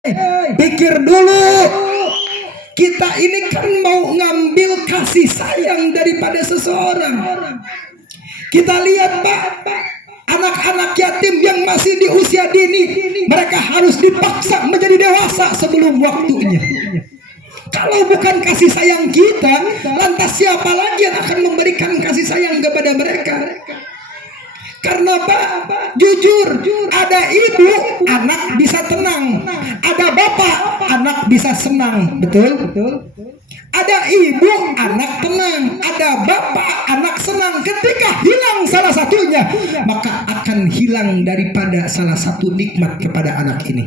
Pikir dulu, kita ini kan mau ngambil kasih sayang daripada seseorang. Kita lihat Pak, anak-anak yatim yang masih di usia dini, mereka harus dipaksa menjadi dewasa sebelum waktunya. Kalau bukan kasih sayang kita, lantas siapa lagi yang akan memberikan kasih sayang kepada mereka? Karena Pak, jujur, ada ibu, anak bisa tenang. Ada bapak, anak bisa senang. Betul? Ada ibu, anak tenang. Ada bapak, anak senang. Ketika hilang salah satunya, maka akan hilang daripada salah satu nikmat kepada anak ini.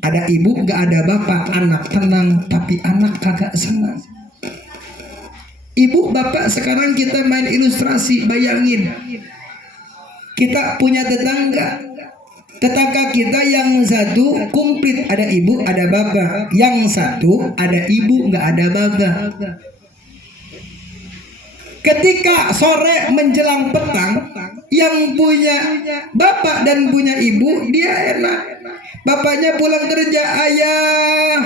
Ada ibu, gak ada bapak, anak tenang, tapi anak kagak senang. Ibu, bapak, sekarang kita main ilustrasi. Bayangin, kita punya tetangga kita yang satu komplit, ada ibu, ada bapak. Yang satu ada ibu, nggak ada bapak. Ketika sore menjelang petang, yang punya bapak dan punya ibu, dia enak. Bapaknya pulang kerja, ayah.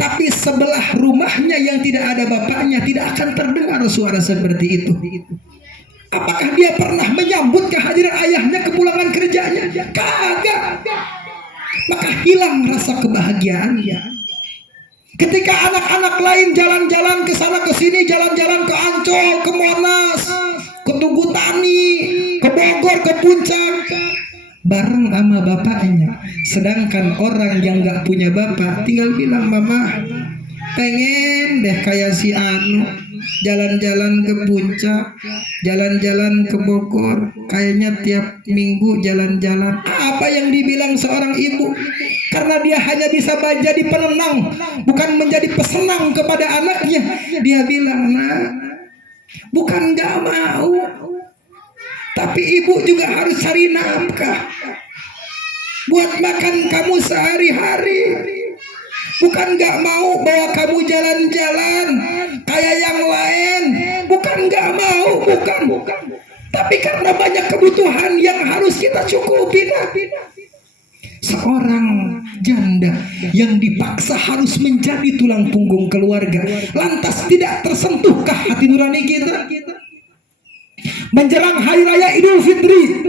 Tapi sebelah rumahnya yang tidak ada bapaknya, tidak akan terdengar suara seperti itu. Apakah dia pernah menyambut kehadiran ayahnya kepulangan kerjanya? Kagak. Maka hilang rasa kebahagiaannya. Ketika anak-anak lain jalan-jalan ke sana ke sini, jalan-jalan ke Ancol, ke Monas, ke Tugu Tani, ke Bogor, ke Puncak, bareng sama bapaknya. Sedangkan orang yang gak punya bapak tinggal bilang, mama pengen deh kayak si Anu, jalan-jalan ke Puncak, jalan-jalan ke Bogor, kayaknya tiap minggu jalan-jalan. Apa yang dibilang seorang ibu? Karena dia hanya bisa jadi penenang, bukan menjadi pesenang kepada anaknya. Dia bilang, nah, bukan gak mau, tapi ibu juga harus cari nafkah buat makan kamu sehari-hari. Bukan gak mau bawa kamu jalan-jalan kayak yang lain. Bukan gak mau, bukan. Tapi karena banyak kebutuhan yang harus kita cukupi. Seorang janda yang dipaksa harus menjadi tulang punggung keluarga, lantas tidak tersentuhkah hati nurani kita? Menjelang hari raya Idul Fitri,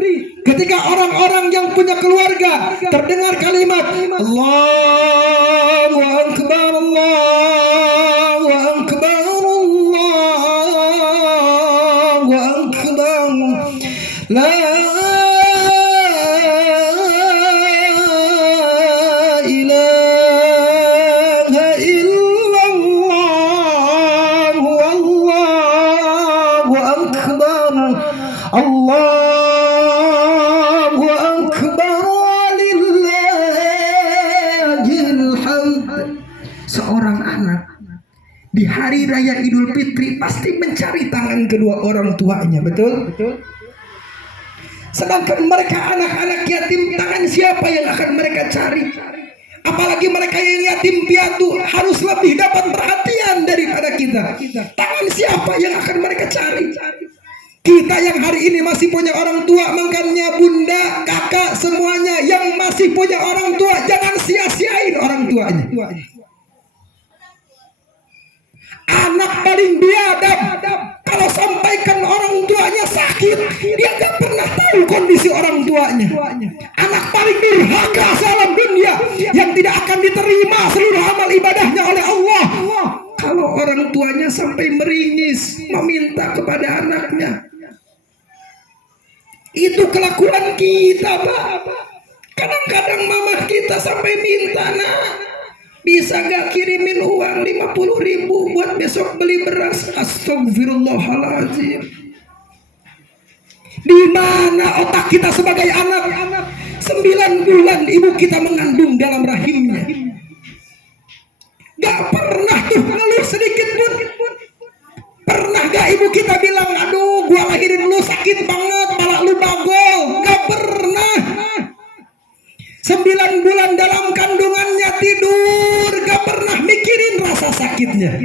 ketika orang-orang yang punya keluarga terdengar kalimat Allahu Akbar, Allahu Akbar, Allahu Akbar, la ilaha illallah, Allahu Akbar, Allahu Akbar, walillahil hamd. Seorang anak di hari raya Idul Fitri pasti mencari tangan kedua orang tuanya, betul? Sedangkan mereka anak-anak yatim, tangan siapa yang akan mereka cari? Apalagi mereka yang yatim piatu harus lebih dapat perhatian daripada kita. Tangan siapa yang akan mereka cari? Kita yang hari ini masih punya orang tua, makanya bunda, kakak, semuanya yang masih punya orang tua, jangan sia-siain orang tuanya. Anak paling biadab, kalau sampaikan orang tuanya sakit, dia gak pernah tahu kondisi orang tuanya. Anak paling durhaka salam dunia, yang tidak akan diterima seluruh amal ibadahnya oleh Allah, kalau orang tuanya sampai meringis meminta kepada anaknya. Itu kelakuan kita, Pak. Kadang-kadang mama kita sampai minta, nak, bisa gak kirimin uang 50.000 buat besok beli beras? Astagfirullahaladzim. Di mana otak kita sebagai anak? 9 bulan ibu kita mengandung dalam rahimnya, gak pernah tuh ngeluh sedikit pun. Pernah gak ibu kita bilang, aduh gua lahirin lu sakit banget, malah lu bagol? Gak pernah. 9 bulan dalam kandungannya tidur, gak pernah mikirin rasa sakitnya.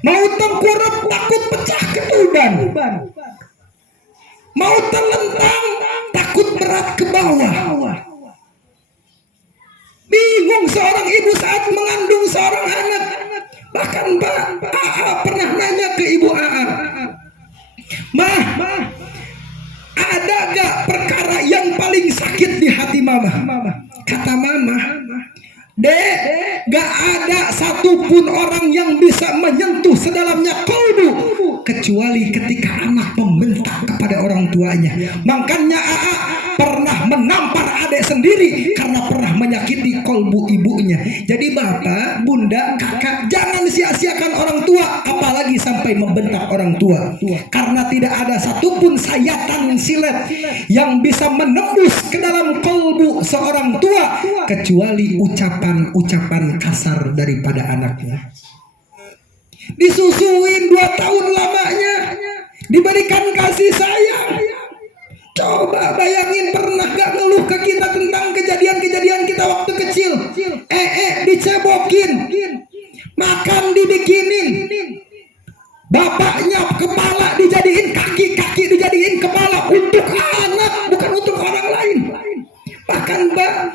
Mau tengkurap takut pecah ketuban, mau telentang takut berat ke bawah. Bingung seorang ibu saat mengandung seorang anak. Bahkan Mbak AA pernah nanya ke Ibu AA, "Mah, ada gak perkara yang paling sakit di hati Mama?" Kata Mama, "Dek, gak ada satupun orang yang bisa menyentuh sedalamnya kolbu kecuali ketika anak membentak kepada orang tuanya." Makanya AA pernah menampar adik sendiri karena pernah menyakiti kolbu ibunya. Jadi bapak, bunda, kakak, jangan sia-siakan orang tua, apalagi sampai membentak orang tua. Karena tidak ada satupun sayatan silet yang bisa menembus ke dalam kolbu seorang tua kecuali ucapan-ucapan kasar daripada anaknya. Disusuin 2 tahun lamanya, diberikan kasih sayang. Coba bayangin, pernah gak ngeluh ke kita tentang kejadian-kejadian kita waktu kecil? Dicebokin, makan dibikinin, bapaknya kepala dijadiin kaki, kaki dijadiin kepala, untuk anak bukan untuk orang lain. Bahkan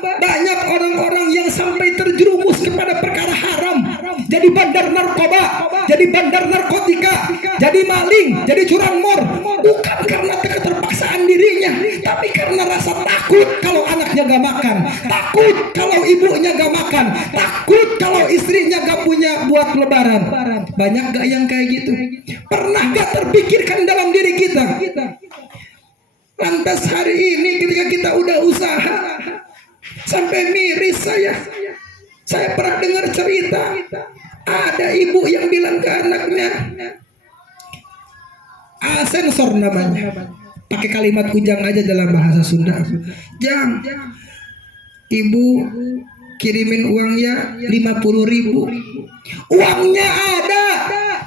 banyak orang-orang yang sampai terjerumus kepada perkara haram, jadi bandar narkoba, jadi bandar narkotika, jadi maling, jadi curanmor, bukan karena keterpaksaan dirinya, tapi karena rasa takut kalau anaknya gak makan, takut kalau ibunya gak makan, takut kalau istrinya gak punya buat lebaran. Banyak gak yang kayak gitu? Pernah gak terpikirkan dalam diri kita? Lantas hari ini ketika kita udah usaha, sampai miris saya pernah dengar cerita, ada ibu yang bilang ke anaknya, sensor namanya, pakai kalimat kujang aja dalam bahasa Sunda, "Jang, ibu kirimin uangnya 50.000. Uangnya ada,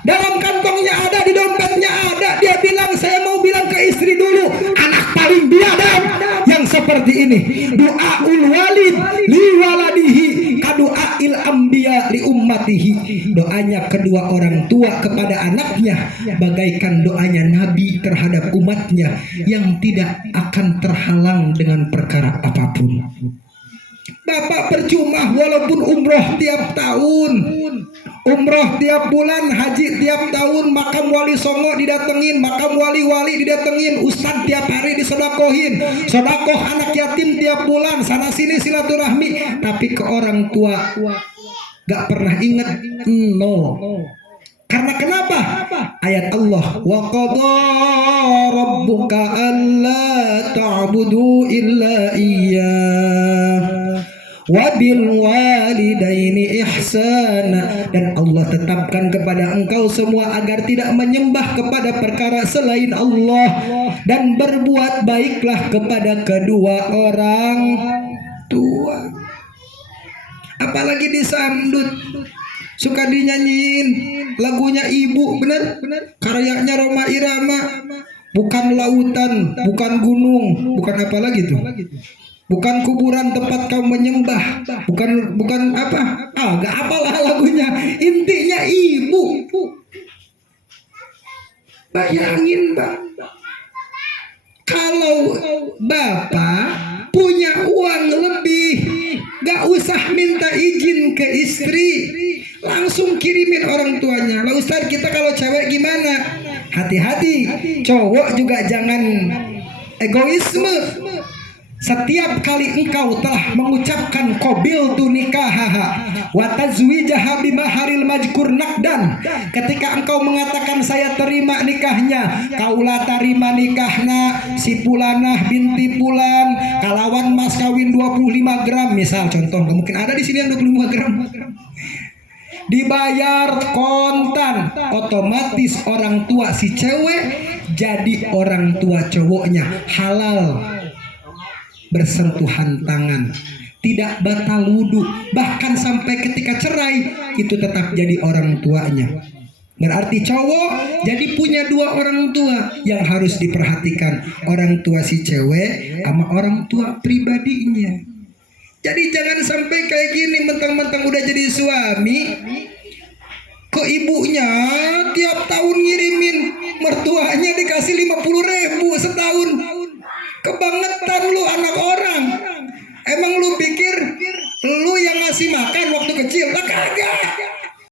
dalam kantongnya ada, di dompetnya ada. Dia bilang, saya mau bilang ke istri dulu, anak paling biadab yang seperti ini. Doaul walid li waladihi kadu'ail ambiya li ummatihi." Doanya kedua orang tua kepada anaknya bagaikan doanya Nabi terhadap umatnya yang tidak akan terhalang dengan perkara apapun. Bapak percuma walaupun umroh tiap tahun, umroh tiap bulan, haji tiap tahun, makam wali songo didatengin, makam wali-wali didatengin, ustad tiap hari disodakohin, sodakoh anak yatim tiap bulan, sana sini silaturahmi, tapi ke orang tua gak pernah ingat, nol. Karena kenapa? Ayat Allah, wa qadha rabbuka alla ta'budu illa iyyah wa bil walidaini ihsana, dan Allah tetapkan kepada engkau semua agar tidak menyembah kepada perkara selain Allah, dan berbuat baiklah kepada kedua orang tua. Apalagi disambut, suka dinyanyiin lagunya ibu, bener karyanya Roma Irama, bukan lautan, bukan gunung, bukan apa lagi tuh, bukan kuburan tempat kau menyembah, bukan apa, gak apalah lagunya, intinya ibu. Bayangin kalau bapak punya uang lebih, gak usah minta izin ke istri, langsung kirimin orang tuanya. Lah Ustaz, kita kalau cewek gimana? Hati-hati, cowok juga jangan egoisme. Setiap kali engkau telah mengucapkan qabiltu nikahaha wa tazwijaha bimaharil majkur nakdan, ketika engkau mengatakan saya terima nikahnya, kaulah tarima nikahna si Pulanah binti Pulan kalawan mas kawin 25 gram misal, contoh, mungkin ada di sini yang 25 gram, dibayar kontan, otomatis orang tua si cewek jadi orang tua cowoknya, halal bersentuhan tangan, tidak batal wudhu, bahkan sampai ketika cerai itu tetap jadi orang tuanya. Berarti cowok jadi punya 2 orang tua yang harus diperhatikan, orang tua si cewek sama orang tua pribadinya. Jadi jangan sampai kayak gini, mentang-mentang udah jadi suami, ke ibunya tiap tahun ngirimin, mertuanya dikasih 50.000 setahun. Kebangetan lu anak orang. Emang lu pikir lu yang kecil. Lah kagak.